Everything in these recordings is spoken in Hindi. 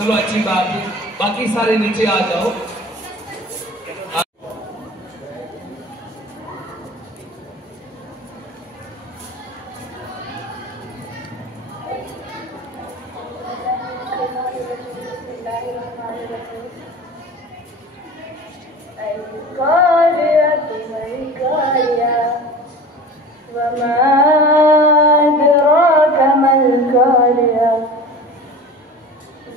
चलो अच्छी बात है, बाकी सारे नीचे आ जाओ।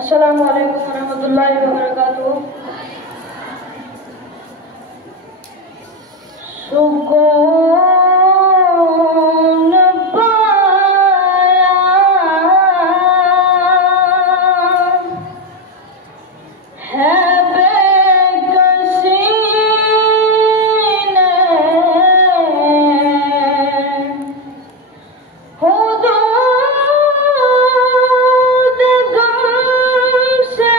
अस्सलामु अलैकुम वरहमतुल्लाहि वबरकातुहू। सुकून पाया है बेकसी ने हुदूद गम से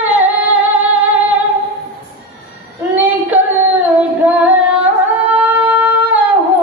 निकल गया हूँ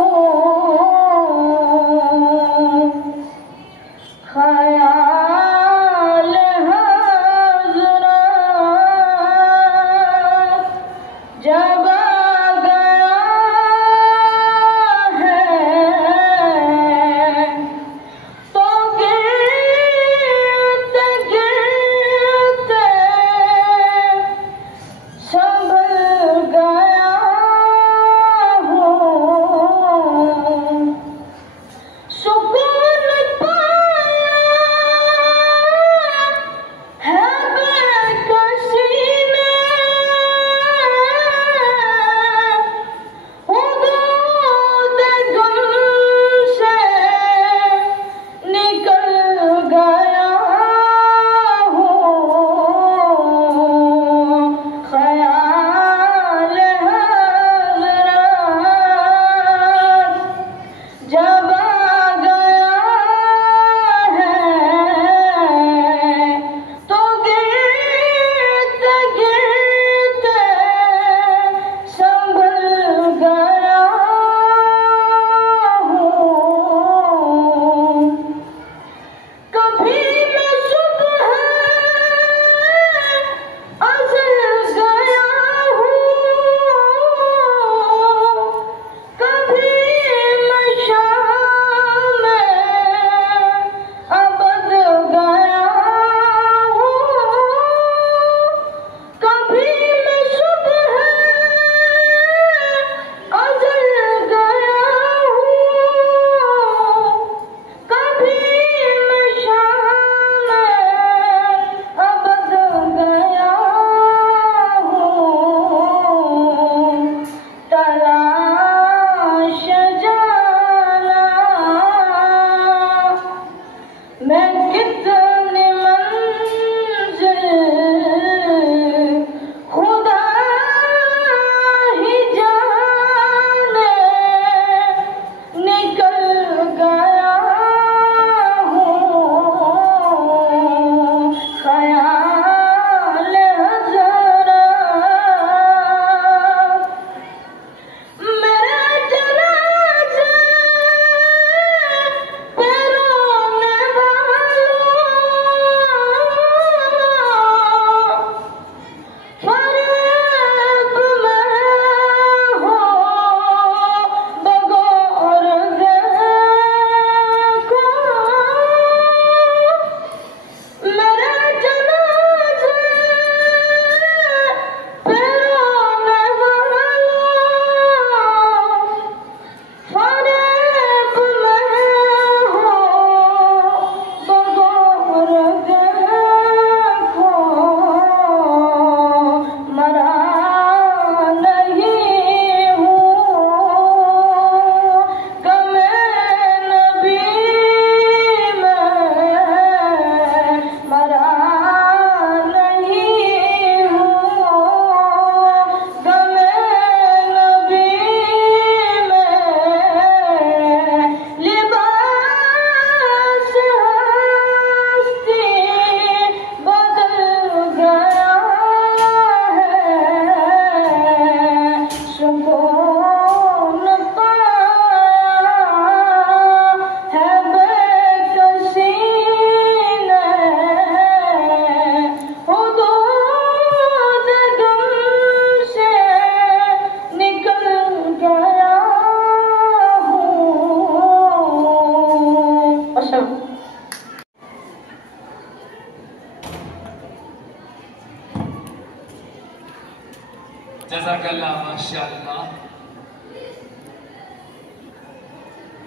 माशाअल्लाह।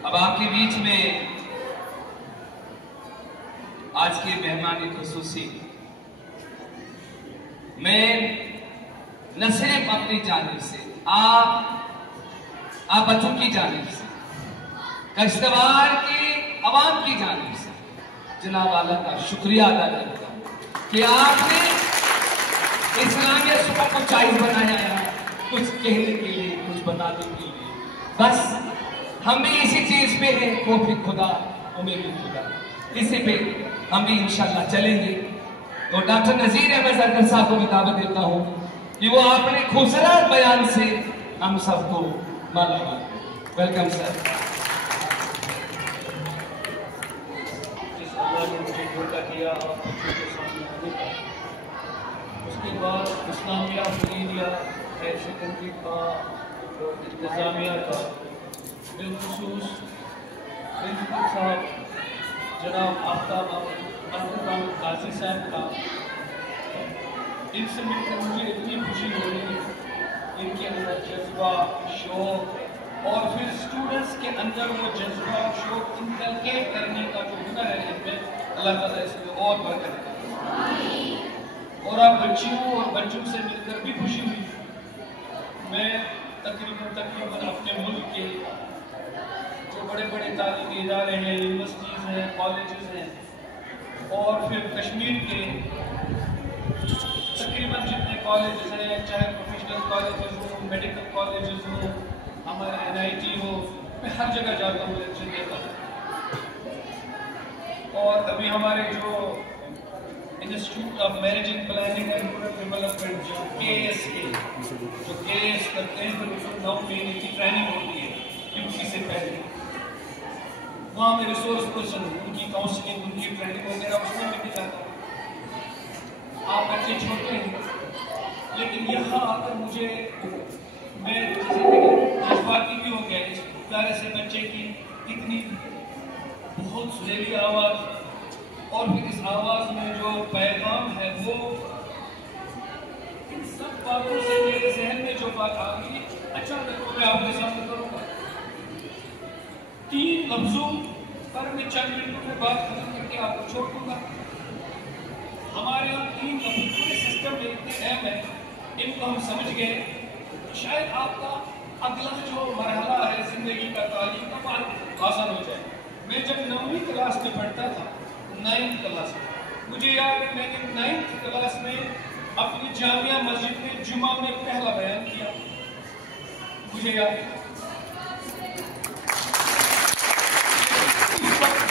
अब आपके बीच में आज के मेहमान खुसूसी मैं न सिर्फ अपनी जानिब से आप बच्चों की जानिब से, कश्तवाड़ की आवाम की जानिब से जनाब आला का शुक्रिया अदा करता हूं कि आपने इस्लामिया सुबह को चाइज बनाया है, कुछ कहने के लिए, कुछ बताने के लिए। बस हम भी इसी चीज पे हैं, खौफ खुदा उम्मीद खुदा, इसी पे हम भी इंशाल्लाह चलेंगे। तो डॉक्टर नजीर अहमद जरगर साहब को मैं दावत देता हूं कि वो अपने खूबसूरत बयान से हम सबको मालामाल करें। Welcome sir. जिस अल्लाह ने मुझे मौका दिया आप बच्चों के सामने आने का, उसके बाद इस्लामिया फरीदिया हायर सेकेंडरी का और इंतज़ामिया का बिलखुसूस प्रिंसिपल साहब जनाब आफ्ताब अहमद गाजी साहब का, इनसे मिलकर मुझे इतनी खुशी हो रही है। इनके अंदर जज्बा, शौक और फिर स्टूडेंट्स के अंदर वो जज्बा शौक इनकलकेट करने का जो हुनर है, इनमें अल्लाह ताला इसमें और बरकत करे। और आप बच्चियों और बच्चों से मिलकर भी खुशी हुई। मैं तकरीबन अपने मुल्क के जो बड़े बड़े तालीमी इदारे हैं, यूनिवर्सिटीज़ हैं, कॉलेजेस हैं, और फिर कश्मीर के तकरीबन जितने कॉलेजेस हैं, चाहे प्रोफेशनल कॉलेजेस हो, मेडिकल कॉलेजेस हो, हमारा NIT हो, मैं हर जगह जाता हूँ, लेक्चर देता हूँ। और अभी हमारे जो institute of managing planning and rural development जो KS करते हैं, फिर उसको 9 महीने की ट्रेनिंग होती है UP से पहले। वहाँ में रिसोर्स पर्सन, उनकी काउंसलिंग, उनकी ट्रेनिंग वगैरह उसमें भी जाता हूँ। आप बच्चे छोटे हैं, लेकिन यहाँ आकर मुझे मैं जज्बाती भी हो गया इस प्यारे से बच्चे की इतनी बहुत सुरीली आवाज़, और फिर इस आवाज़ में जो पैगाम है वो इन सब बातों से मेरे जहन में जो बात आ गई अचानक मैं आपके सामने करूँगा। 3 लफ्जों पर मैं चंद मिनटों में बात खत्म करके आपको छोड़ दूंगा। हमारे यहाँ 3 लफ्ज पूरे सिस्टम में इतने अहम है, इनको हम समझ गए, शायद आपका अगला जो मरहला है जिंदगी का, तालीम का, वो आसान हो जाए। मैं जब 9वीं क्लास में पढ़ता था, 9th क्लास में, मुझे याद है मैंने 9th क्लास में अपनी जामिया मस्जिद में जुमा में पहला बयान किया, मुझे याद है।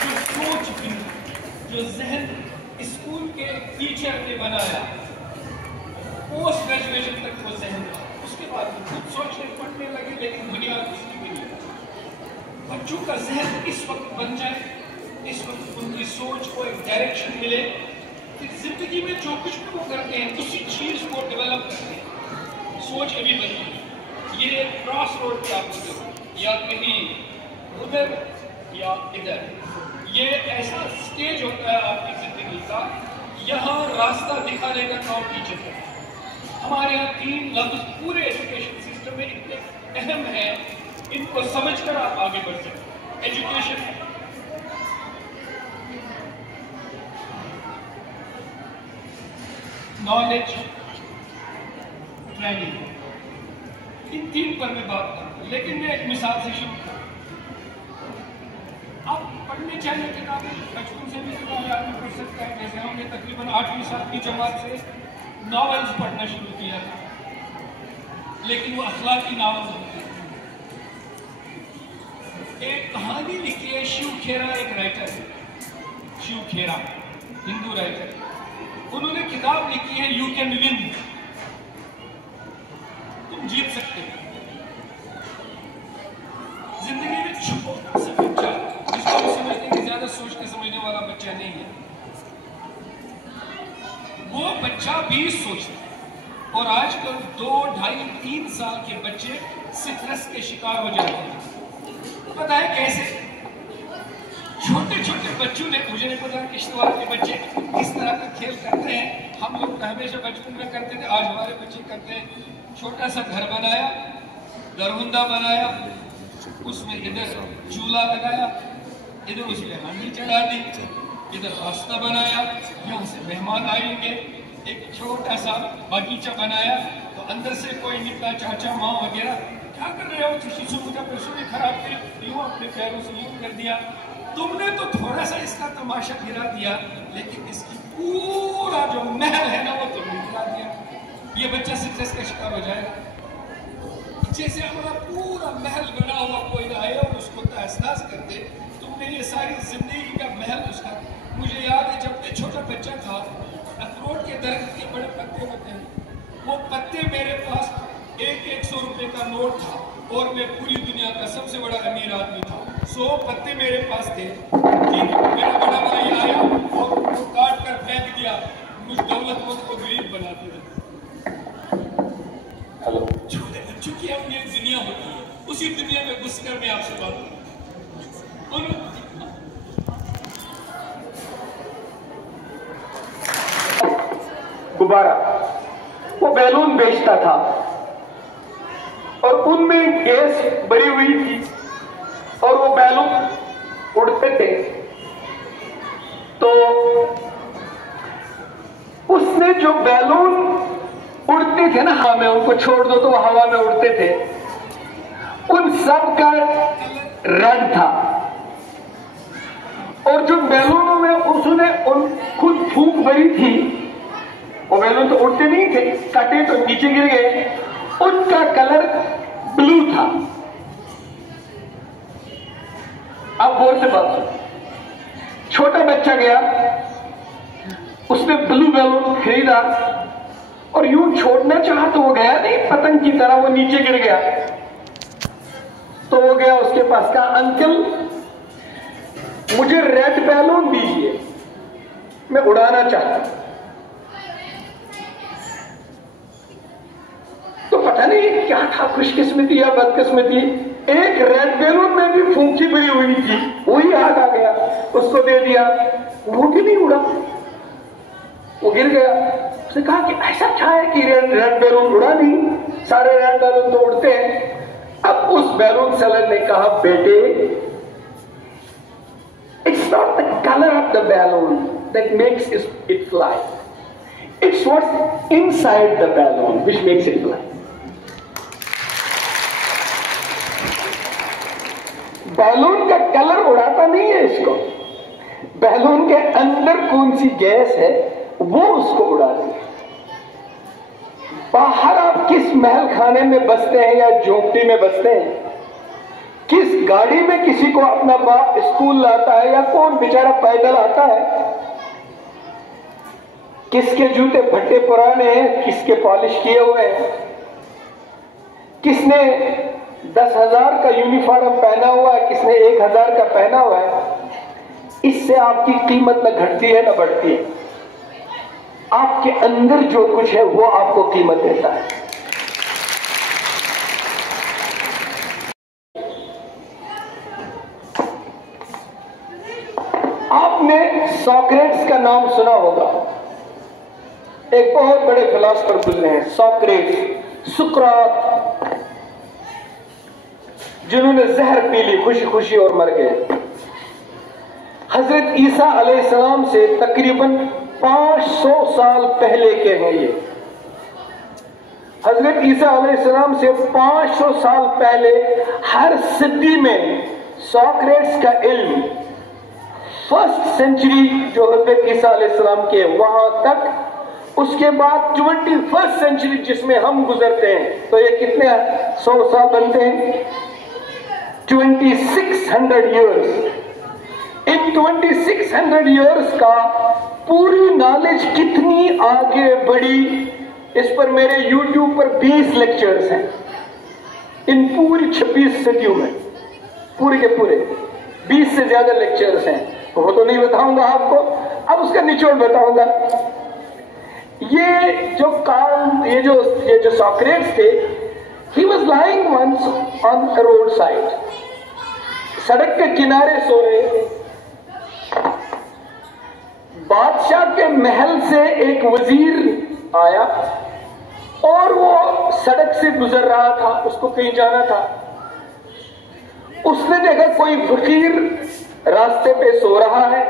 जो सोच थी, जो जहन स्कूल के टीचर ने बनाया, पोस्ट ग्रेजुएशन तक वो जहन था। उसके बाद खुद सोचने पढ़ने लगे, लेकिन दुनिया किसी भी नहीं। बच्चों का जहन इस वक्त बन जाए, इस वक्त उनकी सोच को एक डायरेक्शन मिले, फिर जिंदगी में जो कुछ भी वो करते हैं उसी चीज को डेवलप करते हैं। सोच अभी बनी, ये क्रॉस रोड पे आप होते हो, या कहीं उधर या इधर, ये ऐसा स्टेज होता है आपकी जिंदगी का, यहाँ रास्ता दिखाने का काम टीचर है। हमारे यहाँ 3 लफ्ज पूरे एजुकेशन सिस्टम में इतने अहम है, इनको समझकर आप आगे बढ़ सकते। एजुकेशन, नॉलेज, ट्रेनिंग, इन 3 पर मैं बात करूँ, लेकिन मैं एक मिसाल से शुरू करूँ। आप पढ़ने चाहिए किताबें, बचपन से भी किताबें आदमी पढ़ सकता है। जैसे हमने तकरीबन 8वीं 7वीं जमात से नॉवेल्स पढ़ना शुरू किया था, लेकिन वो अखलाकी नॉवेल्स होते हैं। एक कहानी लिखी है, शिव खेरा एक राइटर है, शिव खेरा हिंदू राइटर, उन्होंने किताब लिखी है यू कैन विन, तुम जीत सकते हो। जिंदगी में छोटा सा बच्चा, जिसको हम समझने की ज्यादा सोच के समझने वाला बच्चा नहीं है, वो बच्चा भी सोचता है। और आजकल 2, 2.5, 3 साल के बच्चे सिट्रस के शिकार हो जाते हैं। पता है कैसे? छोटे छोटे बच्चों ने, मुझे नहीं पता किश्तवाड़ के बच्चे किस तरह का खेल करते हैं, हम लोग हमेशा बचपन में करते थे, आज हमारे बच्चे करते हैं। छोटा सा घर बनाया, दरहुंदा बनाया, उसमें इधर चूल्हा लगाया, इधर उसमें हांडी चढ़ा दी, इधर रास्ता बनाया, यहाँ से मेहमान आएंगे, एक छोटा सा बगीचा बनाया, तो अंदर से कोई निकला, चाचा माँ वगैरह, क्या कर रहे हो, शिशु का पैसों भी खराब किया, यूं अपने पैरों से यूं कर दिया, तुमने तो थोड़ा सा इसका तमाशा गिरा दिया, लेकिन इसकी पूरा जो महल है ना वो तुमने गिरा दिया। ये बच्चा सक्सेस का शिकार हो जाएगा। जैसे हमारा पूरा महल बना हुआ कोई आए और उसको तहस-नहस कर दे, तुमने ये सारी जिंदगी का महल उसका। मुझे याद है जब मैं छोटा बच्चा था, अखरोट के दरख्त के बड़े पत्ते होते हैं, वो पत्ते मेरे पास 100 रुपए का नोट था और मैं पूरी दुनिया का सबसे बड़ा अमीर आदमी था। 100 पत्ते मेरे पास थे। ठीक, मेरा बड़ा भाई आया और उनको काट कर फेंक दिया, मुझ दौलतमंद को गरीब बना दिया। हेलो, चूंकि अब ये दुनिया होती है, उसी दुनिया में घुसकर मैं आपसे बात करूं। गुब्बारा, वो बैलून बेचता था और उनमें गैस भरी हुई थी और वो बैलून उड़ते थे। तो उसने जो बैलून उड़ते थे ना हवा में, उनको छोड़ दो तो वो हवा में उड़ते थे, उन सब का रंग था। और जो बैलूनों में उसने उन खुद फूंक भरी थी, वो बैलून तो उड़ते नहीं थे, कटे तो नीचे गिर गए, उनका कलर ब्लू था। अब गौर से बात सुनो, छोटा बच्चा गया, उसने ब्लू बैलून खरीदा और यूं छोड़ना चाहा तो वो गया नहीं, पतंग की तरह वो नीचे गिर गया। तो वो गया उसके पास, कहा अंकल मुझे रेड बैलून दीजिए, मैं उड़ाना चाहता हूं। तो पता नहीं क्या था, खुशकिस्मती या बदकिस्मती, एक रेड बैलून में भी फूंकी भरी हुई थी, वही आग आ गया, उसको दे दिया, वो भी नहीं उड़ा, वो गिर गया। उसने कहा कि ऐसा क्या है कि रेड बैलून उड़ा नहीं, सारे रेड बैलून तो उड़ते हैं। अब उस बैलून सेलर ने कहा, बेटे it's not the colour of the balloon that makes it fly, it's what's inside the balloon which makes it fly. Balloon का कलर उड़ाता नहीं है इसको, बैलून के अंदर कौन सी गैस है वो उसको उड़ाती है। बाहर आप किस महल खाने में बसते हैं या झोंपड़ी में बसते हैं, किस गाड़ी में किसी को अपना बाप स्कूल लाता है या कौन बेचारा पैदल आता है, किसके जूते फटे पुराने हैं, किसके पॉलिश किए हुए हैं, किसने 10,000 का यूनिफॉर्म पहना हुआ है, किसने 1,000 का पहना हुआ है, इससे आपकी कीमत न घटती है न बढ़ती है। आपके अंदर जो कुछ है वो आपको कीमत देता है। आपने सॉक्रेट्स का नाम सुना होगा, एक बहुत बड़े फिलोसोफर गुजरे हैं, सॉक्रेट्स, सुकरात, जिन्होंने जहर पी ली खुशी खुशी और मर गए। हजरत ईसा अलैहिस्सलाम से तकरीबन 500 साल पहले के हैं ये। हजरत ईसा अलैहिस्सलाम से 500 साल पहले हर सदी में सॉक्रेट्स का इल्म, फर्स्ट सेंचुरी जो हजरत ईसा अलैहिस्सलाम के वहां तक, उसके बाद 21st सेंचुरी जिसमें हम गुजरते हैं, तो ये कितने 100 साल बनते हैं, 2600 ईयर्स। इन 2600 ईयर्स का पूरी नॉलेज कितनी आगे बढ़ी, इस पर मेरे YouTube पर 20 लेक्चर्स हैं। इन पूरी 26 सदियों में पूरे के पूरे 20 से ज्यादा लेक्चर्स हैं, वो तो नहीं बताऊंगा आपको, अब उसका निचोड़ बताऊंगा। ये जो सॉक्रेट्स थे, he was lying once on a roadside, सड़क के किनारे सो रहे थे। बादशाह के महल से एक वजीर आया और वो सड़क से गुजर रहा था, उसको कहीं जाना था। उसने देखा कोई फकीर रास्ते पे सो रहा है,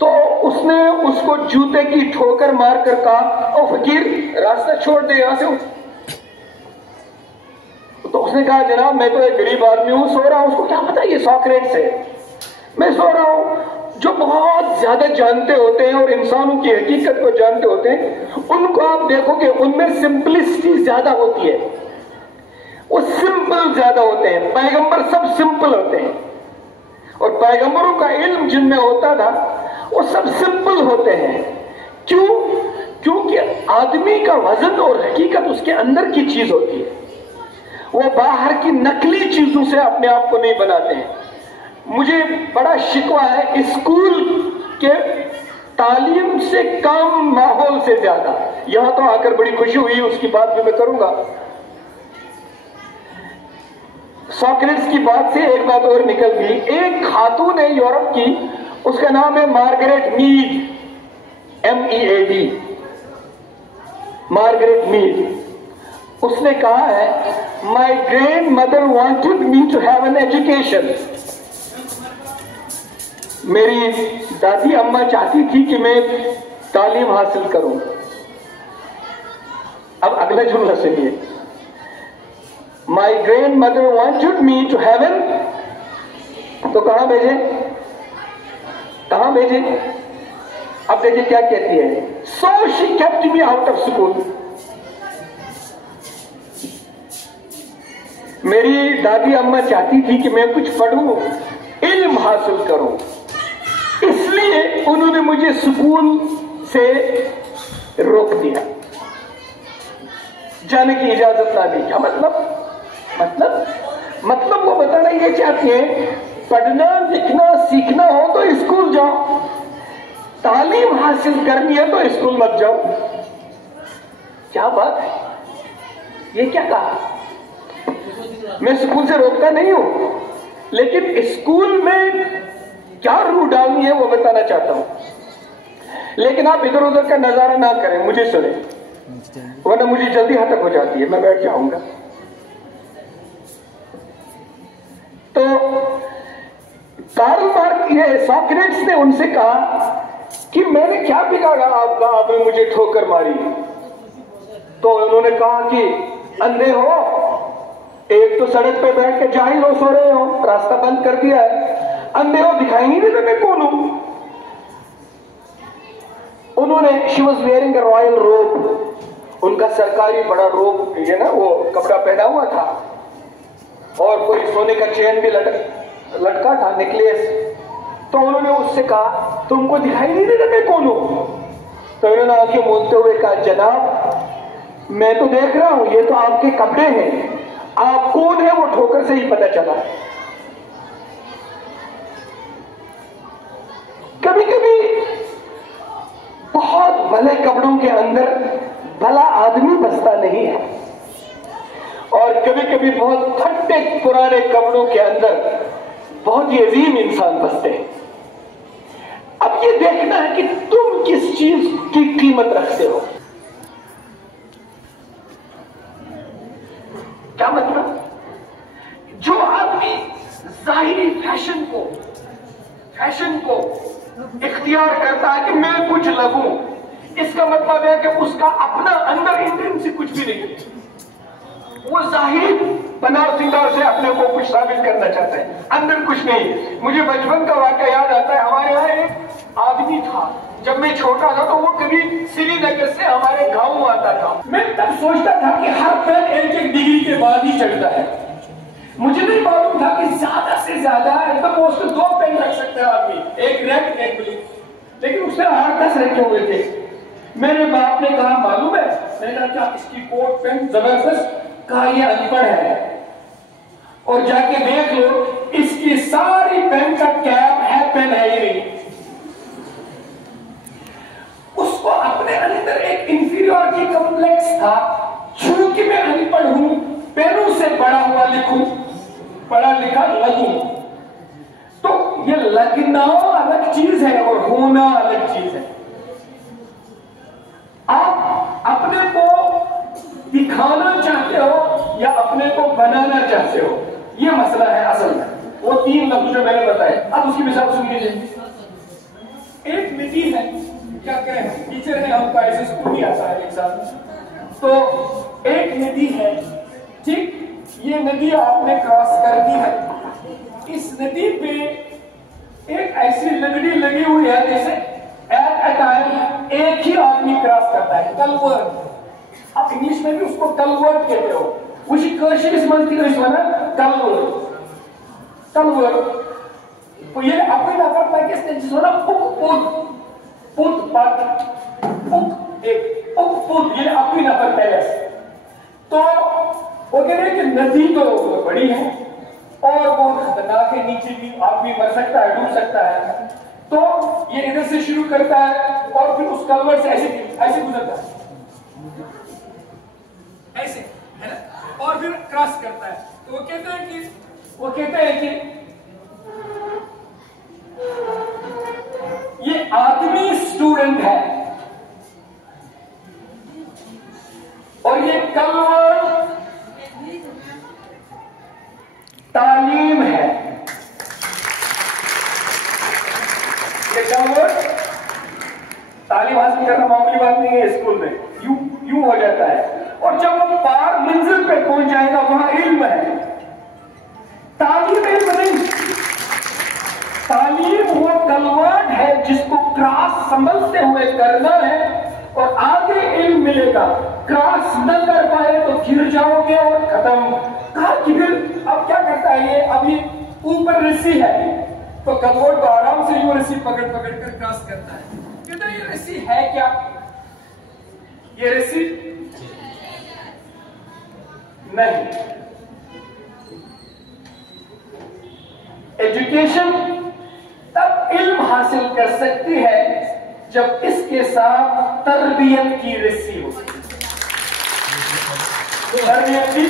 तो उसने उसको जूते की ठोकर मारकर कहा, ओ फकीर रास्ता छोड़ दे, यहां से उठ। तो उसने कहा, जनाब मैं तो एक गरीब आदमी हूं, सो रहा हूं। उसको क्या पता ये सॉक्रेट्स है, मैं सो रहा हूं। जो बहुत ज्यादा जानते होते हैं और इंसानों की हकीकत को जानते होते हैं, उनको आप देखोगे उनमें सिंपलिसिटी ज्यादा होती है, वो सिंपल ज्यादा होते हैं। पैगंबर सब सिंपल होते हैं, और पैगंबरों का इल्म जिनमें होता था वो सब सिंपल होते हैं। क्यों? क्योंकि आदमी का वजन और हकीकत उसके अंदर की चीज होती है, वो बाहर की नकली चीजों से अपने आप को नहीं बनाते हैं। मुझे बड़ा शिकवा है स्कूल के तालीम से कम, माहौल से ज्यादा। यहां तो आकर बड़ी खुशी हुई, उसकी बात भी मैं करूंगा। सॉक्रेट्स की बात से एक बात और निकल गई। एक खातून है यूरोप की, उसका नाम है Margaret Mead, MEAD, Margaret Mead. उसने कहा है, my grand mother wanted me to have an education. मेरी दादी अम्मा चाहती थी कि मैं तालीम हासिल करूं। अब अगला जुमला सुनिए, my grand mother wanted me to have an, तो कहां भेजे, कहां भेजे? अब देखिए क्या कहती है, so she kept me out of school. मेरी दादी अम्मा चाहती थी कि मैं कुछ पढ़ूं, इल्म हासिल करूं, इसलिए उन्होंने मुझे स्कूल से रोक दिया, जाने की इजाजत ना दी। क्या मतलब वो बताना ये चाहती है, पढ़ना लिखना सीखना हो तो स्कूल जाओ, तालीम हासिल करनी है तो स्कूल मत जाओ। क्या बात है, ये क्या कहा? मैं स्कूल से रोकता नहीं हूं, लेकिन स्कूल में क्या रूह डालनी है वो बताना चाहता हूं। लेकिन आप इधर उधर का नजारा ना करें, मुझे सुने, वरना मुझे जल्दी हतक हो जाती है, मैं बैठ जाऊंगा। तो कार्ल मार्क्स, ये सॉक्रेट्स ने उनसे कहा कि मैंने क्या बिगाड़ा आपका, आपने मुझे ठोकर मारी। तो उन्होंने कहा कि अंधे हो, एक तो सड़क पे बैठ के जाहिल हो, सो रहे हो, रास्ता बंद कर दिया है, अंधे हो, दिखाई नहीं देता मैं कौन हूं। उन्होंने, she was wearing a royal रोब, उनका सरकारी बड़ा रोब, ये ना वो कपड़ा पहना हुआ था, और कोई सोने का चेन भी लटका था, नेकलेस। तो उन्होंने उससे कहा, तुमको दिखाई नहीं देता मैं कौन हूं? तो उन्होंने आंखें मूंदते हुए कहा, जनाब मैं तो देख रहा हूं, ये तो आपके कपड़े हैं, आप कौन है वो ठोकर से ही पता चला। कभी कभी बहुत भले कपड़ों के अंदर भला आदमी बसता नहीं है, और कभी कभी बहुत फटे पुराने कपड़ों के अंदर बहुत ही अजीम इंसान बसते हैं। अब ये देखना है कि तुम किस चीज की कीमत रखते हो। क्या मतलब? जो आदमी जाहिरी फैशन को इख्तियार करता है कि मैं कुछ लगूं, इसका मतलब है कि उसका अपना अंदर इंट्रिंसिक कुछ भी नहीं है, वो जाहिर बनाव सिंगार से अपने को कुछ साबित करना चाहता है, अंदर कुछ नहीं। मुझे बचपन का वाकया याद आता है, हमारे यहाँ एक आदमी था, जब मैं छोटा था तो वो कभी श्रीनगर से हमारे गांव आता था। मैं तब सोचता था कि हर पेन 1-1 डिग्री के बाद ही चढ़ता है। मुझे नहीं मालूम था कि ज्यादा से ज्यादा एकदम उसको 2 पेन रख सकते हैं आदमी, एक रेड एक ब्लू, लेकिन उसने 8-10 रखे हुए थे। मेरे बाप ने कहा, मालूम है? मैंने कहा क्या? इसकी कोट पेन जबरदस्त। कहा ये अनपढ़ है, और जाके देख लो इसकी सारी पेन का कैप है, पेन है ही नहीं। उसको अपने अंदर एक इंफीरियरिटी कॉम्प्लेक्स था, चूंकि मैं अनपढ़ हूं, पेनों से पढ़ा हुआ लिखूं, पढ़ा लिखा लगूं। तो ये लगना अलग चीज है और होना अलग चीज है। आप अपने को अपने को बनाना चाहते हो, ये मसला है असल में। वो 3 लफ्ज जो मैंने बताए, अब उसकी मिसाल सुन लीजिए। एक निधि है, क्या करें, टीचर है, हमको ऐसे स्कूल नहीं आता है एक साल, तो एक नदी है, ठीक, ये नदी आपने क्रॉस कर दी है। इस नदी पे एक ऐसी लगड़ी लगी हुई है जैसे एट अ टाइम एक ही आदमी क्रॉस करता है, कलवर्ट। आप इंग्लिश में भी उसको कलवर्ट कहते हो, उसी कर्शिश मंत्री कलवर्ट। तो ये अपने नफर पाकिस्तान जिसमें ये अपनी नफर पहले से, तो वो कह रहे हैं कि नदी तो बड़ी है और वो खतरनाक है, नीचे भी आदमी मर सकता है, डूब सकता है। तो ये इधर से शुरू करता है और फिर उस कलवर से ऐसे गुजरता है, ऐसे, है ना, और फिर क्रॉस करता है। तो वो कहते हैं कि ये आदमी स्टूडेंट है और ये कलवर तालीम है। ये कलवर तालीम हासिल करना मामूली बात नहीं है, स्कूल में यूं हो जाता है। और जब वो पार मंजिल पे पहुंच जाएगा वहां इल्म है, तालीम इल्म नहीं, तालीम वो कलवर्ट है जिसको क्रॉस संभलते हुए करना है और आगे इल्म मिलेगा। क्रॉस न कर पाए तो गिर जाओगे और खत्म। कहा कि फिर अब क्या करता है ये, अभी ऊपर रस्सी है तो कलवर्ट तो आराम से यूं रस्सी पकड़ कर क्रॉस करता है। कहता है ये रस्सी है क्या, ये रस्सी नहीं। एजुकेशन तब इल्म हासिल कर सकती है जब इसके साथ तरबियत की रस्सी हो। तरबियत की,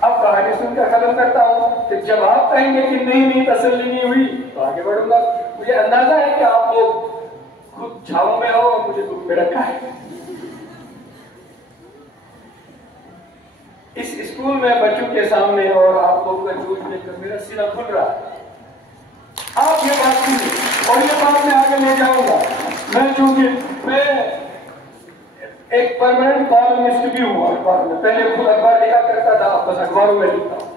अब कहानी सुनकर खत्म करता हूं, तो जब आप कहेंगे कि नहीं तसल्ली नहीं हुई तो आगे बढ़ूंगा। मुझे अंदाजा है कि आप लोग खुद छावों में हो और मुझे धूप में रखा है। इस स्कूल में बच्चों के सामने और आप लोगों का जोश देखकर मेरा सीना खुल रहा है। आप ये बात सुनिए और ये बात मैं आगे ले जाऊंगा। मैं चूंकि मैं एक परमानेंट कॉलमिस्ट भी हूँ अखबार में, पहले खुद अखबार लिखा करता था, बस अखबारों में लिखता हूँ,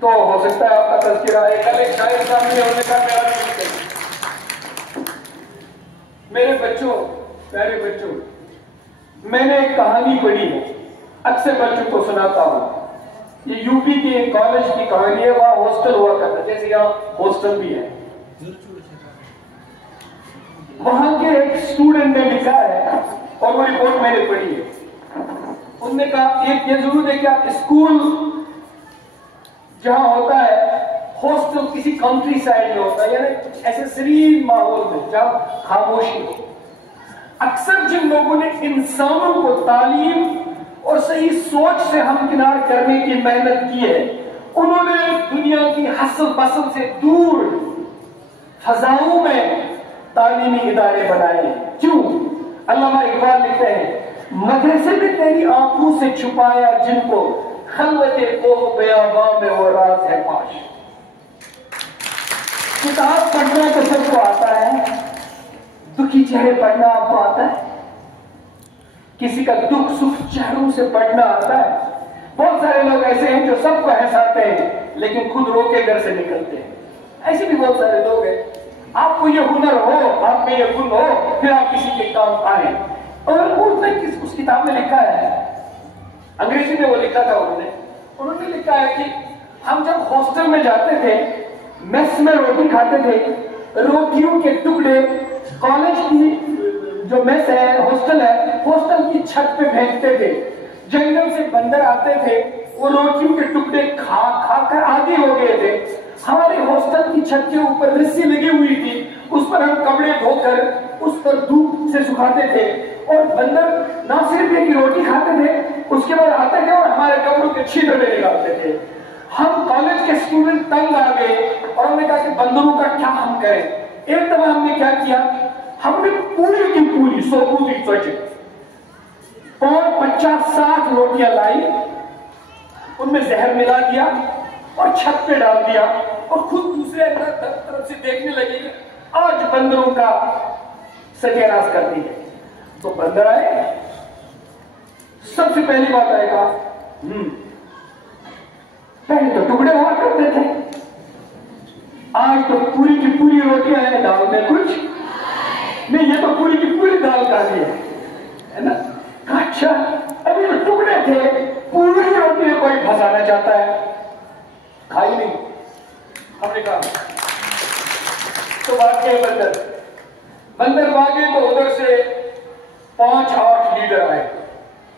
तो हो सकता है आपका तज़किरा है। कल एक शायर सामने होने का मेरा मेरे बच्चों, प्यारे बच्चों, मैंने एक कहानी पढ़ी है, अक्सर बच्चों को सुनाता हूं। ये यूपी के एक कॉलेज की कहानी है, वहां हॉस्टल हुआ करता, जैसे यहाँ हॉस्टल भी है। वहां के एक स्टूडेंट ने लिखा है और वो रिपोर्ट मैंने पढ़ी है। उन्होंने कहा एक ये जरूर है कि आप स्कूल जहां होता है, हॉस्टल किसी कंट्री साइड में होता है, यानी ऐसे सीरीन माहौल में जहां खामोशी हो। अक्सर जिन लोगों ने इंसानों को तालीम और सही सोच से हमकिनार करने की मेहनत की है, उन्होंने दुनिया की हसल बसल से दूर फजाओं में तालीमी इदारे बनाए। क्यों? अल्लामा इकबाल लिखते हैं, मदरसे में तेरी आंखों से छुपाया जिनको, खलवते को बयाबा में वो राज है पाश। किताब पढ़ना तो सबको आता है, दुखी चेहरे पढ़ना आपको आता है, किसी का दुख सुख चेहरों से पढ़ना आता है। बहुत सारे लोग ऐसे हैं जो सबको हंसाते हैं लेकिन खुद रो के घर से निकलते हैं। ऐसे भी बहुत सारे लोग हैं। आपको ये हुनर हो, आप में ये गुण हो, फिर आप किसी के काम आए। और उसने उस किताब में लिखा है, अंग्रेजी में वो लिखा था उन्होंने लिखा है कि हम जब हॉस्टल में जाते थे, मेस में रोटी खाते थे, रोटियों के टुकड़े कॉलेज की जो मेस है, हॉस्टल है, हॉस्टल की छत पे फेंकते थे। जंगल से बंदर आते थे, वो रोटियों के टुकड़े खा कर आगे हो गए थे। हमारे हॉस्टल की छत के ऊपर रस्सी लगी हुई थी, उस पर हम कपड़े धोकर उस पर धूप से सुखाते थे और बंदर ना सिर्फ एक रोटी खाते थे, उसके बाद आते थे और हमारे कपड़ों के छितरे निकालते थे। हम कॉलेज के स्टूडेंट तंग आ गए और हमने कहा कि बंदरों का क्या हम करें। एक दफा हमने क्या किया, हमने पूरी की पूरी सोची 50-60 रोटियां लाई, उनमें जहर मिला दिया और छत पे डाल दिया और खुद दूसरे तरफ से देखने लगे कि आज बंदरों का सत्यानाश करती है। तो बंदर आए, सबसे पहली बात आएगा, पहले तो टुकड़े हुआ करते थे, आज तो पूरी की पूरी रोटियां हैं, दाल में कुछ नहीं, ये तो पूरी की पूरी दाल का है ना। अच्छा, अभी तो टुकड़े थे, पूरी रोटी में कोई फंसाना चाहता है, खाई नहीं। हमने कहा तो भागे बंदर भागे तो उधर से 5-8 लीडर आए,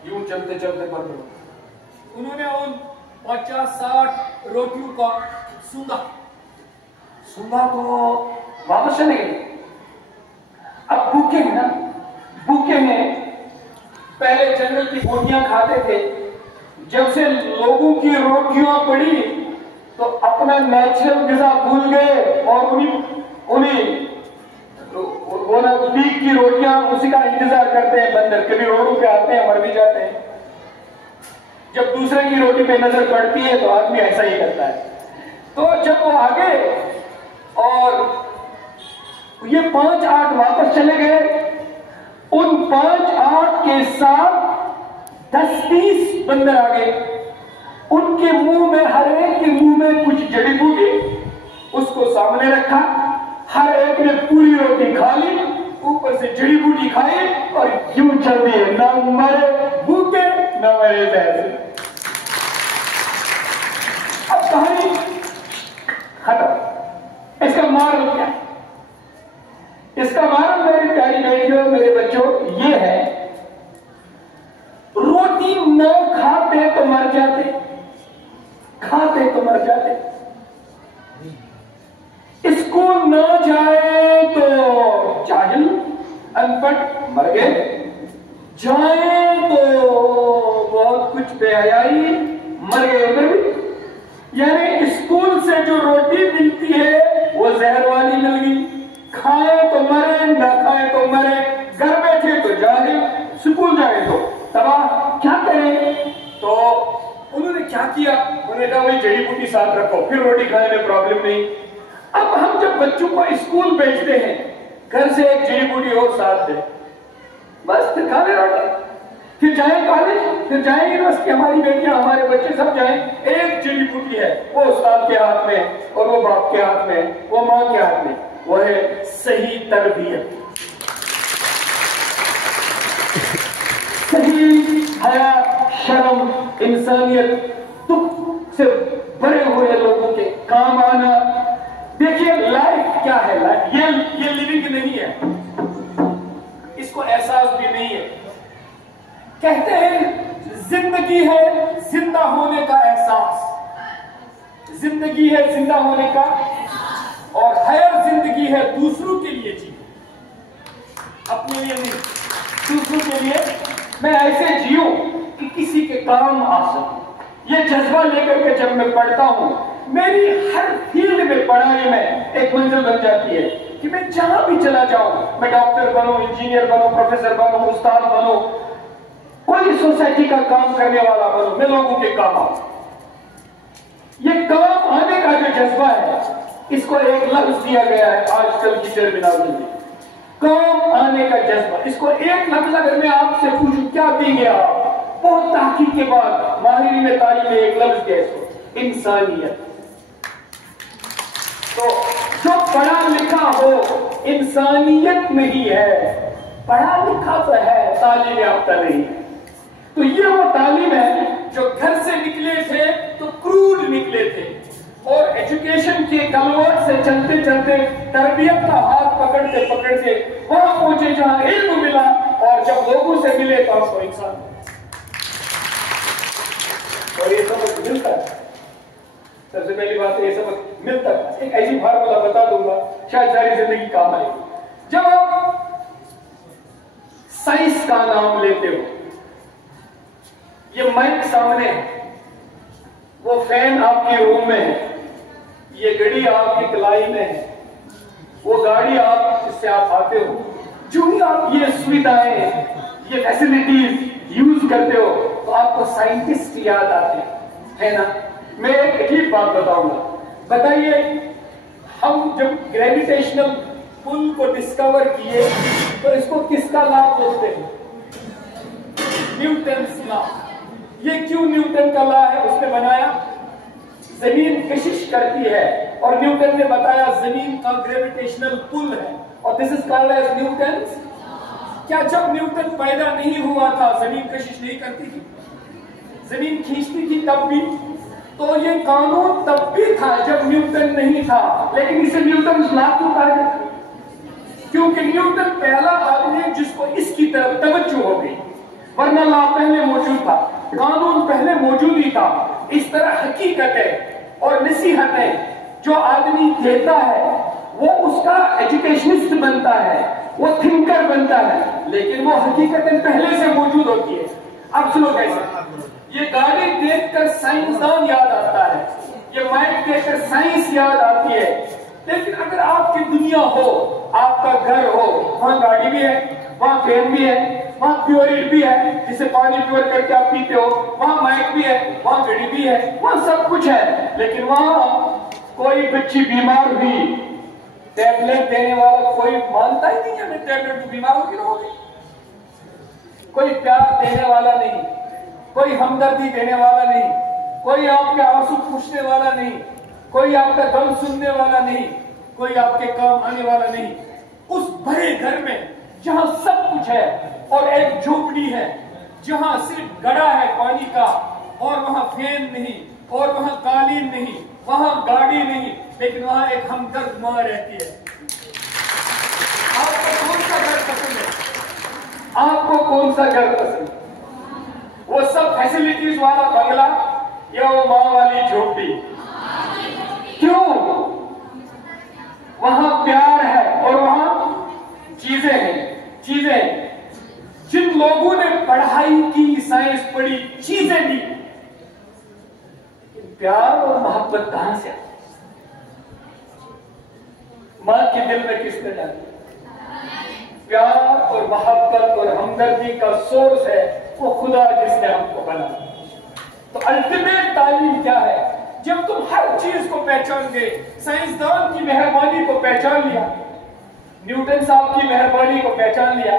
यूं चलते चलते बंदर। उन्होंने उन 50-60 रोटियों का सूंघा तो वापस चले गए। अब भूखे हैं ना, भूखे हैं, पहले जंगल की रोटियां खाते थे, जब से लोगों की रोटियां पड़ी तो अपना नेचुरल गिज़ा भूल गए और उन्हीं वो ना लीक की रोटियां, उसी का इंतजार करते हैं बंदर। कभी रोडों पे आते हैं, मर भी जाते हैं। जब दूसरे की रोटी पे नजर पड़ती है तो आदमी ऐसा ही करता है। तो जब वो आगे और ये 5-8 वापस चले गए, उन 5-8 के साथ 10-20 बंदर आ गए। उनके मुंह में, हर एक के मुंह में कुछ जड़ी बूटी, उसको सामने रखा, हर एक ने पूरी रोटी खा ली, ऊपर से जड़ी बूटी खाई और यूं चल दिए, ना मरे भूखे ना मरे प्यासे। अब कहानी खत्म। इसका मारल क्या है? इसका मारल मेरी प्यारी बेटियों, मेरे बच्चों, ये है, रोटी न खाते तो मर जाते, खाते तो मर जाते। स्कूल न जाए तो जाहिल अनपढ़ मर गए, जाए तो बहुत कुछ बेहयाई मर गए उधर भी। यानी स्कूल से जो रोटी मिलती है वो जहर वाली मिल गई, खाए तो मरे, ना खाए तो मरे, घर बैठे तो जाहिल, स्कूल जाए तो तबाह। क्या करें? तो उन्होंने क्या किया, उन्होंने कहा भाई जड़ी बूटी साथ रखो, फिर रोटी खाने में प्रॉब्लम नहीं। अब हम जब बच्चों को स्कूल भेजते हैं, घर से एक जड़ी बूटी और साथ दे, बस फिर खा ले रोटी, फिर जाए कॉलेज, फिर जाए यूनिवर्सिटी, हमारी बेटियां, हमारे बच्चे सब जाए, एक जड़ी बूटी है, वो उस्ताद के हाथ में और वो बाप के हाथ में, वो माँ के हाथ में, वो है सही तरबियत, सही हया, शर्म, इंसानियत, दुख से भरे हुए लोगों के काम आना। देखिए लाइफ क्या है, लाइफ ये लिविंग नहीं है, इसको एहसास भी नहीं है। कहते हैं जिंदगी है जिंदा होने का एहसास, जिंदगी है जिंदा होने का, और हयर जिंदगी है दूसरों के लिए जीना, अपने लिए नहीं, दूसरों के लिए मैं ऐसे जीऊं कि किसी के काम आ सकूं। ये जज्बा लेकर के जब मैं पढ़ता हूं, मेरी हर फील्ड में पढ़ाई में एक मंजिल बन जाती है कि मैं जहां भी चला जाऊं, मैं डॉक्टर बनूं, इंजीनियर बनूं, प्रोफेसर बनूं, उस्ताद बनूं, कोई सोसाइटी का काम करने वाला बनूं, मैं लोगों के काम आऊं। ये काम आने का जो जज्बा है, इसको एक लफ्ज दिया गया है आजकल की टर्मिनोलॉजी में, काम आने का जज्बा। इसको एक लफ्ज अगर मैं आपसे पूछूं क्या देंगे आप, बहुत तहकीक के बाद माहिरीन तालीम में एक लफ्ज दिया इसको, इंसानियत। तो जो पढ़ा लिखा हो इंसानियत नहीं है, पढ़ा लिखा तो है, तालीम याफ्ता नहीं है। तो ये वो तालीम है जो घर से निकले थे तो क्रूड निकले थे, और एजुकेशन के कलवट से चलते चलते तरबियत का हाथ पकड़ते पकड़ते वहां पहुंचे जहां इल्म मिला, और जब लोगों से मिले तो आपको इंसान, और ये सबक मिलता है। सबसे पहली बात ये सबक मिलता है। एक ऐसी फार्मूला बता दूंगा, शायद सारी जिंदगी काम आएगी। जब आप साइंस का नाम लेते हो, ये माइक सामने है, वो फैन आपके रूम में है, ये घड़ी आपकी कलाई में है, वो गाड़ी आप जिससे आप आते हो, जो भी आप ये सुविधाएं, ये फैसिलिटीज यूज करते हो, तो आपको साइंटिस्ट याद आते हैं। है ना। मैं एक अजीब बात बताऊंगा। बताइए, हम जब ग्रेविटेशनल पुल को डिस्कवर किए तो इसको किसका लॉ बोलते हैं? Newton's law. ये क्यों न्यूटन का लॉ है? उसने बनाया, जमीन कशिश करती है और न्यूटन ने बताया जमीन का ग्रेविटेशनल पुल है, और this is called as Newton's. क्या जब न्यूटन पैदा नहीं हुआ था जमीन कशिश नहीं करती थी? जमीन खींचती थी तब भी। तो ये कानून तब भी था जब न्यूटन नहीं था, लेकिन इसे न्यूटन लॉ क्यों कहा जाता है? क्योंकि न्यूटन पहला आदमी है जिसको इसकी तरफ तवज्जो हो गई, वरना लॉ पहले मौजूद था, कानून पहले मौजूद ही था। इस तरह हकीकतें और नसीहतें जो आदमी देता है वो उसका एजुकेशनिस्ट बनता है, वो थिंकर बनता है, लेकिन वो हकीकतें पहले से मौजूद होती है। अब सुनो कैसे, ये गाड़ी देखकर साइंसदान याद आता है, ये माइक देखकर साइंस याद आती है, लेकिन अगर आपकी दुनिया हो, आपका घर हो, वहां गाड़ी भी है, वहां फैन भी है, वहां प्योरिट भी है जिसे पानी प्योर करके आप पीते हो, वहां माइक भी है, वहां घड़ी भी है, वहां सब कुछ है, लेकिन वहां कोई बच्ची बीमार हुई, टैबलेट देने वाला कोई मानता ही नहीं है मैं टैबलेट तो बीमार होगी ना होगी। कोई प्यार देने वाला नहीं, कोई हमदर्दी देने वाला नहीं, कोई आपके आंसू पूछने वाला नहीं, कोई आपका गम सुनने वाला नहीं, कोई आपके काम आने वाला नहीं। उस बड़े घर में जहां सब कुछ है और एक झोपड़ी है जहां सिर्फ गड़ा है पानी का, और वहां फैन नहीं, और वहां कालीन नहीं, वहां गाड़ी नहीं, लेकिन वहां एक हमदर्द मां रहती है। आपको कौन सा घर पसंद है? आपको कौन सा घर पसंद है? वो सब फैसिलिटीज वाला बंगला या वो मां वाली झोपड़ी? क्यों? वहां प्यार है और वहां चीजें हैं। चीजें, जिन लोगों ने पढ़ाई की, साइंस पढ़ी, चीजें दी, प्यार और मोहब्बत कहां से आती? मां के दिल में किसने डाली? प्यार और मोहब्बत और हमदर्दी का सोर्स है वो खुदा जिसने हमको बनाया। तो अल्टीमेट तालीम क्या है? जब तुम हर चीज को पहचान गए, साइंसदान की मेहरबानी को पहचान लिया, न्यूटन साहब की मेहरबानी को पहचान लिया,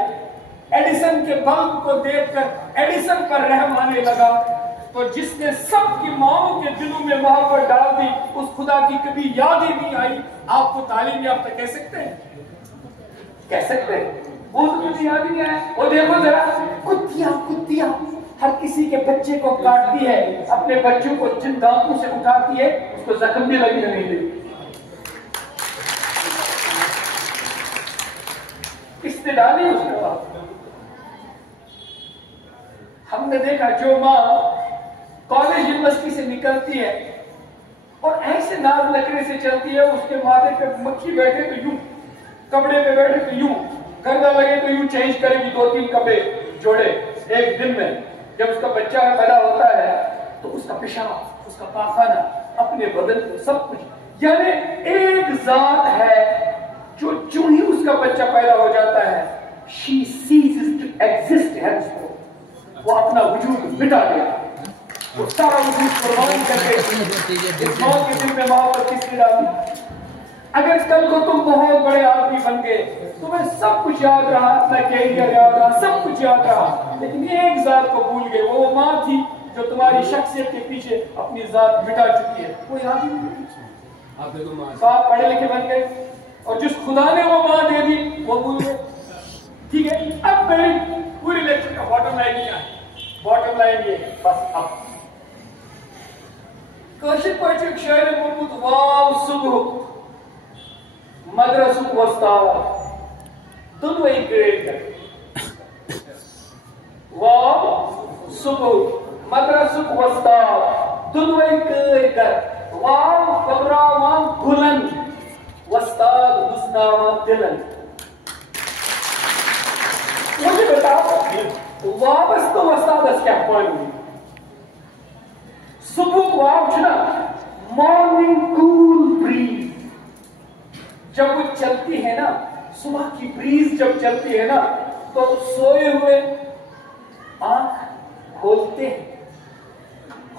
एडिसन के बल्ब को देखकर एडिसन पर रहम आने लगा, तो जिसने सबकी माओं के दिलों में मोहब्बत डाल दी, उस खुदा की कभी याद ही नहीं आई। आपको तालीम याफ्ता कह सकते हैं? कह सकते हैं? वो तो मुझे याद ही नहीं आया। वो देखो जरा, कुत्तियां हर किसी के बच्चे को काटती है, अपने बच्चों को जिन दांतों से उठाती है उसको जख्म भी लगने नहीं देती। किसने डाली उसने बात? हमने देखा जो माँ कॉलेज यूनिवर्सिटी से निकलती है और ऐसे नाज नखरे से चलती है, उसके माथे पे मक्खी बैठे तो यूं, कपड़े पे बैठे तो यूं, गर्दा लगे तो यूं चेंज करेगी 2-3 कपड़े जोड़े एक दिन में। जब उसका बच्चा पैदा होता है तो उसका पेशाब, उसका पाखाना, अपने बदन को सब कुछ, यानी एक जात है जो जो ही उसका बच्चा पैदा हो जाता है, she ceases to exist henceforth, वो अपना वजूद मिटा दिया, वो सारा वजूद कुर्बान करके इस मां के दिल में मोहब्बत किसने डाली? अगर कल को तुम बहुत बड़े आदमी बन गए, तुम्हें सब कुछ याद रहा, अपना कैरियर याद रहा, सब कुछ याद रहा, लेकिन एक जात को भूल गए, वो मां थी जो तुम्हारी शख्सियत के पीछे अपनी जात मिटा चुकी है, वो याद ही नहीं। तो आप पढ़े लिखे बन गए और जिस खुदा ने वो मां दे दी वो भूल गए। ठीक है, अब मेरी पूरी लेक्चर का बॉटम लाइन क्या है? बॉटम लाइन ये बस, अब कशिश पर शायर मोहम्मद वाव सुबह मदरसुक वस्तावा दोनों एक ग्रेड है। वाव सुबह मदरसुक वस्तावा दोनों एक ग्रेड है। वाव कबरावान बुलंद, वस्ताद हुस्नावा दिलन। मुझे बताओ वापस तो वस्ताद क्या पढ़? सुबह वाव ना मॉर्निंग कूल ब्रीज, जब वो चलती है ना, सुबह की ब्रीज जब चलती है ना, तो सोए हुए आंख खोलते हैं,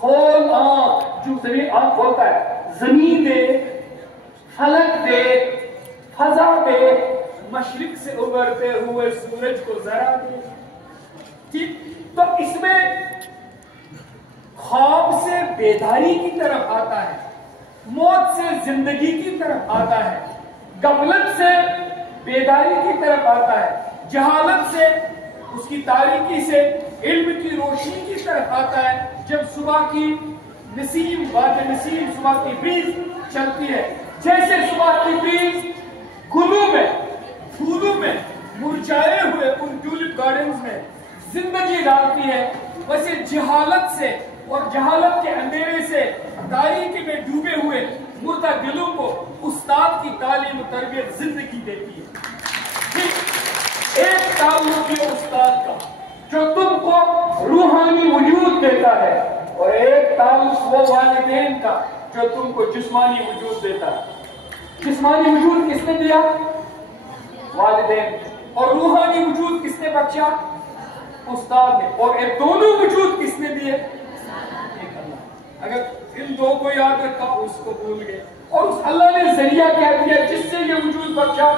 खोल आंख, जो जमीन आंख खोलता है, जमीन दे, फलक दे, फजा दे, मशरिक से उभरते हुए सूरज को जरा दे। ठीक, तो इसमें ख्वाब से बेदारी की तरफ आता है, मौत से जिंदगी की तरफ आता है, गफलत से बेदारी की तरफ आता है, जहालत से, उसकी तारीकी से इल्म की रोशनी की तरफ आता है। जब सुबह की नसीम, बाद नसीम, सुबह की ब्रीज चलती है, जैसे सुबह की ब्रीज गुलों में, फूलों में, मुरझाए हुए उन ट्यूलिप गार्डन्स में जिंदगी डालती है, वैसे जहालत से और जहालत के अंधेरे से तारीकी में डूबे हुए मुर्दा दिलों को उस्ताद की तालीम तरबियत जिंदगी देती है। ठीक, एक ताल्लुक है उस्ताद का जो तुमको रूहानी वजूद देता है, और एक ताल्लुक वो वालिदैन का जो तुमको जिस्मानी वजूद देता है। जिस्मानी वजूद किसने दिया? वालिदैन। और रूहानी वजूद किसने बख्शा? उस्ताद ने। और ये दोनों वजूद किसने दिए? एक अल्लाह। अगर इन दो को याद रखा, उसको भूल गए। और उस अल्लाह ने जरिया क्या दिया जिससे ये वजूद बख्शा?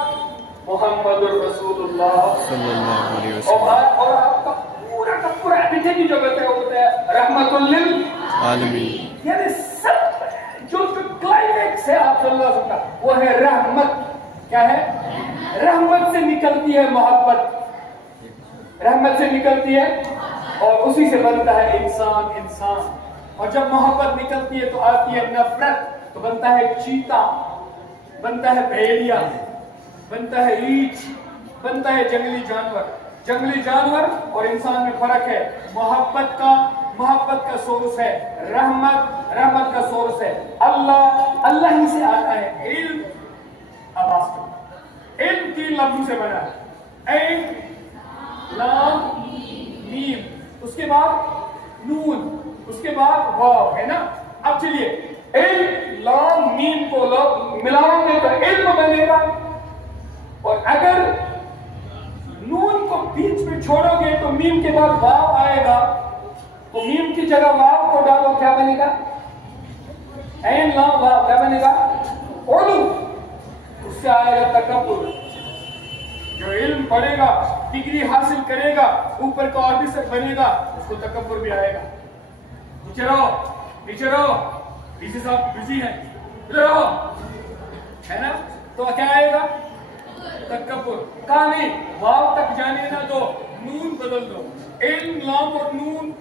मुहम्मदुर रसूलुल्लाह सल्लल्लाहु अलैहि वसल्लम। और आपका पूरा का पूरा एडिटिंग जो होता है रहमतुल लिल आलमीन, यानी सब जो क्लाइमेक्स है आप सल्लल्लाहु अलैहि वसल्लम का, वो है रहमत। क्या है? रहमत से निकलती है मोहब्बत, रहमत से निकलती है, और उसी से बनता है इंसान। इंसान, और जब मोहब्बत निकलती है तो आती है नफरत, तो बनता है चीता, बनता है भेड़िया, बनता है रीछ, बनता है जंगली जानवर। जंगली जानवर और इंसान में फर्क है। मोहब्बत का सोर्स है रहमत, रहमत का सोर्स है अल्लाह, अल्लाह ही से आता है। इल्म, इल्म 3 लफ्जों से बना है, ऐन, लाम, मीम, उसके बाद नून, उसके बाद वाव, है ना। अब चलिए, इल्म, लाम, मीम को मिलाओगे तो इल्म बनेगा, और अगर नून को बीच में छोड़ोगे तो मीम के बाद वाव आएगा, तो मीम की जगह वाव को डालो, क्या बनेगा? ऐन, लाम, वाव, क्या बनेगा? उलू। उससे आएगा तकब्बुर। जो इल्म पढ़ेगा, डिग्री हासिल करेगा, ऊपर का ऑफिसर बनेगा, उसको तकब्बुर भी आएगा। नीचे रहो, नीचे रहो, पीछे साहब बिजी है, इधर रहो, है ना। तो क्या आएगा? तकब्बुर। कहा नहीं, वाव तक जाने ना दो, नून बदल दो। इल्म, लाम और नून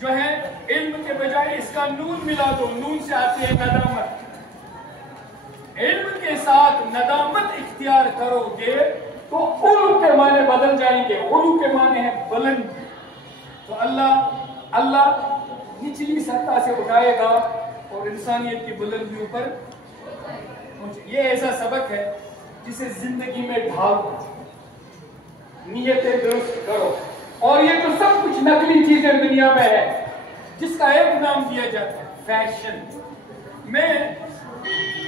जो है, इल्म के बजाय इसका नून मिला दो, नून से आती है नदामत। इल्म के साथ नदामत इख्तियार करोगे तो उलू के माने बदल जाएंगे। उलू के माने हैं बुलंद। तो अल्लाह निचली सत्ता से उठाएगा और इंसानियत की बुलंदी ऊपर। ये ऐसा सबक है जिसे जिंदगी में ढालो, नियतें दुरुस्त करो। और ये तो सब कुछ नकली चीजें दुनिया में है जिसका एक नाम दिया जाता है फैशन। मैं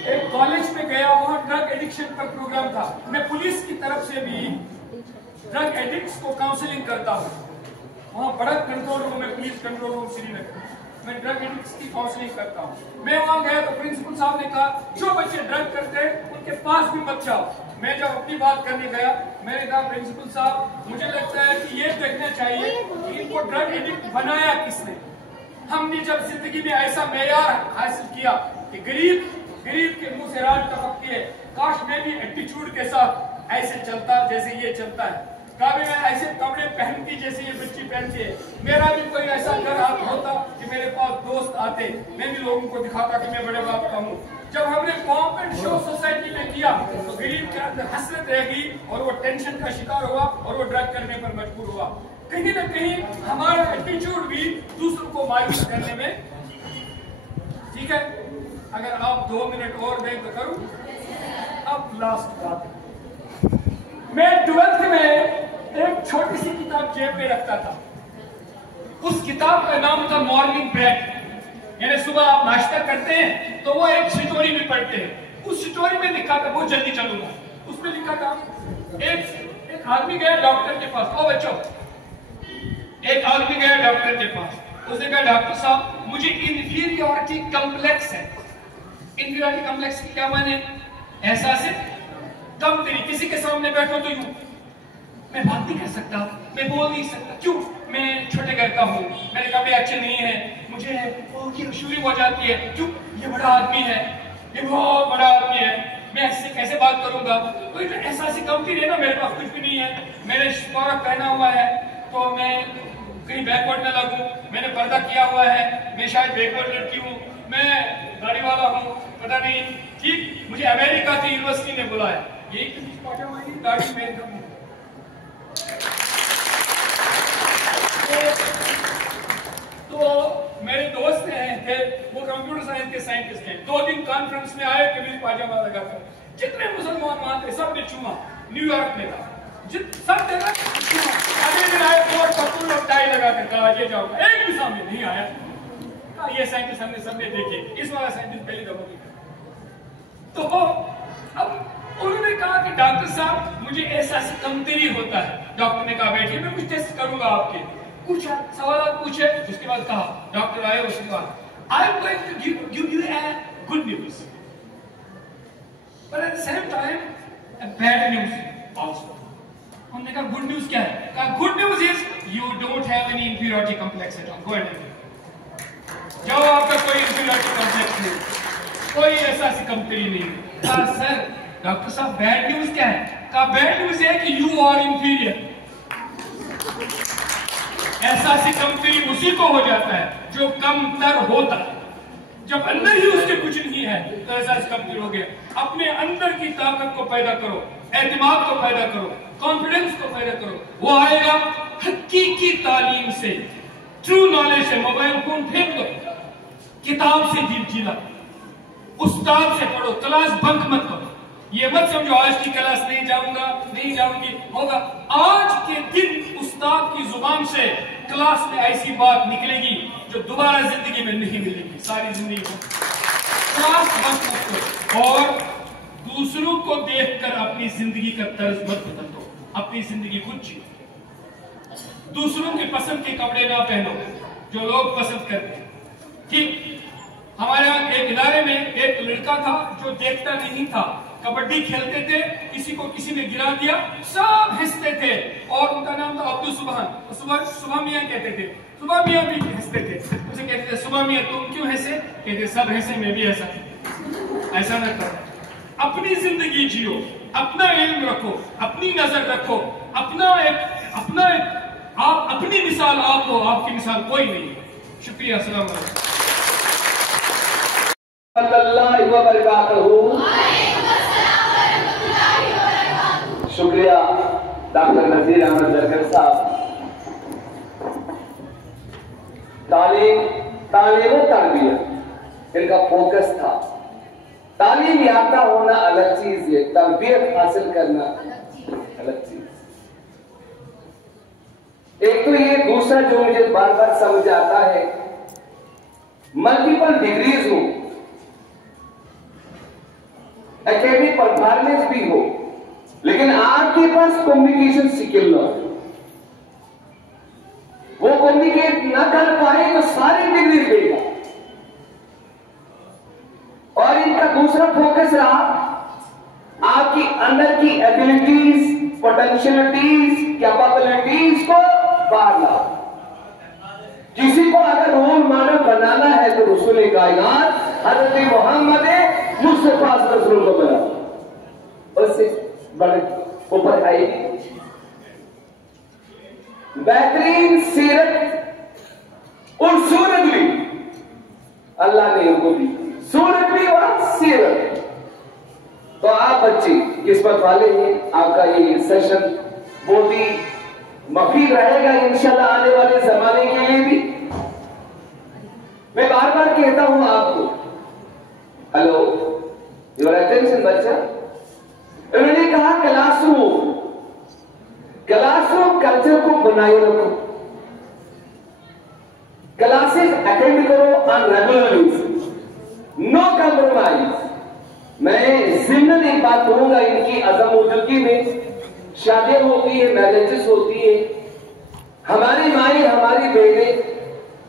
एक कॉलेज में गया, वहां ड्रग एडिक्शन का प्रोग्राम था। मैं पुलिस की तरफ से भी ड्रग एडिक्ट्स को काउंसलिंग करता हूँ। वहां बड़ा कंट्रोल रूम है, पुलिस कंट्रोल रूम श्रीनगर, मैं ड्रग एडिक्ट्स की काउंसलिंग करता हूँ। मैं वहां गया तो प्रिंसिपल साहब ने कहा जो बच्चे ड्रग करते हैं उनके पास भी मत जाओ। मैं जब अपनी बात करने गया, मैंने कहा प्रिंसिपल साहब मुझे लगता है कि ये देखना चाहिए कि इनको ड्रग एडिक्ट बनाया किसने। हमने जब जिंदगी में ऐसा मेयार हासिल किया कि गरीब के मुंह से राज टपकती है, काश मैं भी एटीट्यूड के साथ ऐसे चलता जैसे ये चलता है, काबे में ऐसे कपड़े पहनती जैसे ये बच्ची पहनती है। मेरा भी कोई ऐसा घर होता कि मेरे पास दोस्त आते, मैं भी लोगों को दिखाता कि मैं बड़े बाप का हूँ। जब हमने पॉम्प एंड शो सोसाइटी में किया तो गरीब के अंदर हसरत रह गई और वो टेंशन का शिकार हुआ और वो ड्रग करने पर मजबूर हुआ। कहीं ना कहीं हमारा एटीट्यूड भी दूसरों को मायूस करने में। ठीक है, अगर आप 2 मिनट और दें तो करूं। अब लास्ट बात, मैं 12th में एक छोटी सी किताब जेब में रखता था। उस किताब का नाम था मॉर्निंग ब्रेड, यानी सुबह आप नाश्ता करते हैं तो वो एक स्टोरी भी पढ़ते हैं। उस स्टोरी में लिखा था, बहुत जल्दी चलूंगा, उसमें लिखा था एक आदमी गया डॉक्टर के पास। ओ बच्चों, एक आदमी गया डॉक्टर के पास। उसने कहा डॉक्टर साहब मुझे इंफीरियरिटी कम्प्लेक्स है। इंफीरियरिटी कम्प्लेक्स क्या माने? ऐसा से कम तेरी, किसी के सामने बैठो तो यूं, मैं बात नहीं कर सकता, मैं बोल नहीं सकता, क्यों? मैं छोटे घर का हूँ, मेरे कपड़े अच्छे नहीं है, मुझे शुरू हो जाती है, क्यों? ये बड़ा आदमी है, ये बहुत बड़ा आदमी है, मैं ऐसे कैसे बात करूंगा? तो ऐसा ऐसी कमती रहे ना, मेरे पास कुछ भी नहीं है, मैंने स्कॉर्प पहना हुआ है तो मैं कहीं बैकवर्ड में लगूं, मैंने पर्दा किया हुआ है, मैं शायद बैकवर्ड लड़की हूँ, मैं गाड़ी वाला हूँ, पता नहीं। ठीक, मुझे अमेरिका की यूनिवर्सिटी ने बुलाया, यही गाड़ी में तो मेरे दोस्त थे, वो कंप्यूटर साइंस के साइंटिस्ट हैं, 2 दिन कॉन्फ्रेंस में आए कमीज पाजामा लगाकर, जितने मुसलमान वहां थे सब ने चूमा, न्यूयॉर्क में था, सब जगह चूमा। अगले दिन आए कोट पतलून और टाई लगाकर, कहा ये जाओगा, एक भी सामने नहीं आया। कहा ये साइंटिस्ट हमने सबने देखे, इस वाला साइंटिस्ट पहली दफा नहीं। तो अब उन्होंने कहा कि डॉक्टर साहब मुझे ऐसा कमजोरी होता है। डॉक्टर ने कहा बैठिए मैं कुछ टेस्ट करूंगा आपके। पूछा, सवाल पूछे, उसके बाद कहा, डॉक्टर आए, उसके बाद I am going to give you a good news but at the same time a bad news also. हमने कहा गुड न्यूज क्या है? कहा good news is you don't have any inferiority complex at all, go and जाओ, आपका कोई इंफीरियरिटी कॉम्प्लेक्स नहीं, कोई ऐसा सी कमजोरी नहीं। कहा सर डॉक्टर साहब बैड न्यूज क्या है? कहा बैड न्यूज है कि यू आर इंफीरियर। ऐसा सी कमजोरी उसी को हो जाता है जो कमतर होता है। जब अंदर ही उसके कुछ नहीं है तो ऐसा कमजोर हो गया। अपने अंदर की ताकत को पैदा करो, एतमाद को पैदा करो, कॉन्फिडेंस को पैदा करो, वो आएगा हकीकी तालीम से, ट्रू नॉलेज से। मोबाइल फोन फेंक दो, किताब से जीला, उस्ताद से पढ़ो, क्लास बंक मत करो। ये मत समझो आज की क्लास नहीं जाऊंगा, नहीं जाऊंगी, होगा। आज के दिन उस्ताद की जुबान से क्लास में ऐसी बात निकलेगी जो दोबारा जिंदगी में नहीं मिलेगी, सारी जिंदगी में। क्लास बंक मत करो और दूसरों को देखकर अपनी जिंदगी का तर्ज मत बदल दो, अपनी जिंदगी खुद जियो। दूसरों के पसंद के कपड़े ना पहनो जो लोग पसंद करते हैं। ठीक, हमारे यहाँ एक इदारे में एक लड़का था जो देखता नहीं था, कबड्डी खेलते थे, किसी को किसी ने गिरा दिया, सब हंसते थे और उनका नाम था अब्दुल सुबहान। सुबह मियाँ कहते थे, सुबह मियाँ भी हंसते थे। उसे कहते थे सुबह मियाँ तुम क्यों हंसे? कहते सब हंसे मैं भी हंसा। ऐसा न करो, अपनी जिंदगी जियो, अपना इल्म रखो, अपनी नजर रखो, अपना एक आप अपनी मिसाल आप हो, आपकी मिसाल कोई नहीं। शुक्रिया, अस्सलाम वालेकुम। शुक्रिया डॉक्टर नजीर अहमद जरगर साहब। तालीम तरबियत इनका फोकस था। तालीम याफ्ता होना अलग चीज है, तरबियत हासिल करना अलग चीज। एक तो ये, दूसरा जो मुझे बार बार समझ आता है, मल्टीपल डिग्रीज हो, एकेडमिक परफॉर्मेंस भी हो, लेकिन आपके पास कम्युनिकेशन स्किल ना हो, वो कम्युनिकेट ना कर पाए तो सारी डिग्री देगा। और इनका दूसरा फोकस रहा आपकी अंदर की एबिलिटीज, पोटेंशियलिटीज, कैपेबिलिटीज को बाहर लाओ। किसी को अगर रोल मॉडल बनाना है तो रसूल कायनात हज़रत मोहम्मद मुस्तफा रसूल को बनाओ, उससे बड़े ऊपर आएगी। बेहतरीन सीरत और सूरत भी अल्लाह ने उनको दी, सूरत भी और सीरत। तो आप बच्चे किस्मत वाले हैं, आपका ये सेशन बहुत ही मफीद रहेगा इंशाल्लाह आने वाले जमाने के लिए भी। मैं बार बार कहता हूं आपको, हेलो योर अटेंशन बच्चा। उन्होंने कहा क्लासरूम कल्चर को बनाए रखो, क्लासेस अटेंड करो on regular basis, no compromise. मैं जिम्मन एक बात कहूंगा, इनकी अज़म-ओ-दिलगी में शादियां होती है, मैरिजेस होती है, हमारी माए हमारी बहनें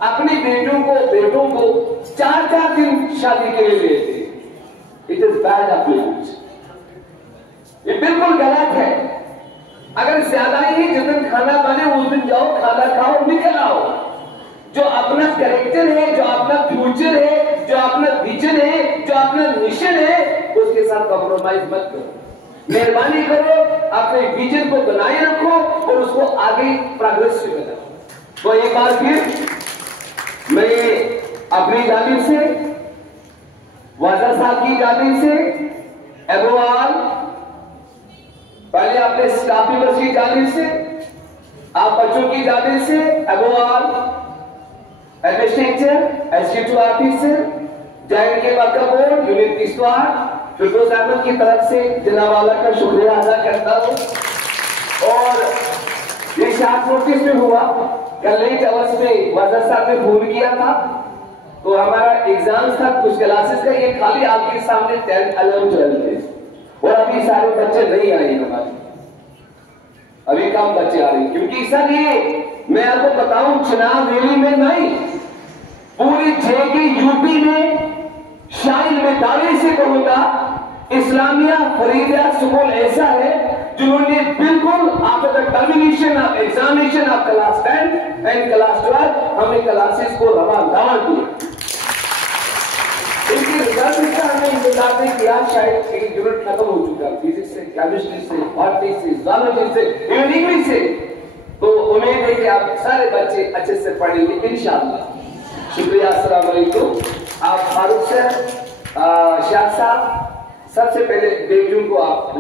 अपने बेटों को 4-4 दिन शादी के लिए लेते। इट इज बैड अप्रोच, ये बिल्कुल गलत है। अगर ज्यादा ही जिस दिन खाना बने उस दिन जाओ, खाना खाओ, निकल आओ। जो अपना कैरेक्टर है, जो अपना फ्यूचर है, जो अपना विजन है, जो अपना मिशन है, उसके साथ कॉम्प्रोमाइज मत करो। मेहरबानी करो, अपने विजन को बनाए रखो और उसको आगे प्रोग्रेस से बनाओ। तो एक बार फिर मैं अपनी जानिब से, वाजा साहब की जानिब से, एवरीवन, पहले अपने स्टाफ मेंबर्स की जानिब से, आप बच्चों की जानिब से, everyone, administrator, executive officer, joint के worker board, unit Kishtwar, Firoz Ahmad की तरफ से जनाब वाला का शुक्रिया अदा करता हूं। और ये शार्ट नोटिस में हुआ, कल लेट आवर्स में वाजा साहब ने फोन किया था, तो हमारा एग्जाम था कुछ क्लासेस का, ये खाली आपके सामने 10th 11th 12th थे और अभी सारे बच्चे नहीं आए हमारे, अभी कम बच्चे आ रहे हैं। क्योंकि सर ये मैं आपको बताऊं, चुनाव रैली में नहीं, पूरी जेके यूपी में शायद मैं दावे से कहूंगा इस्लामिया फरीदिया स्कूल ऐसा है जिन्होंने बिल्कुल after the termination of examination of class 10 and class 12 हमने क्लासेस को रवा किया। इनके रिजल्ट का हमें इंतजार नहीं किया, शायद एक यूनिट खत्म हो चुका, फिजिक्स से, केमिस्ट्री से, बॉटनी से, जूलॉजी से, इवन इंग्लिश से। तो उम्मीद है कि आप सारे बच्चे अच्छे से पढ़ेंगे इंशाअल्लाह। शुक्रिया, अस्सलाम वालेकुम। आप फारूक सर, शाह साहब, सबसे पहले बेटियों को आप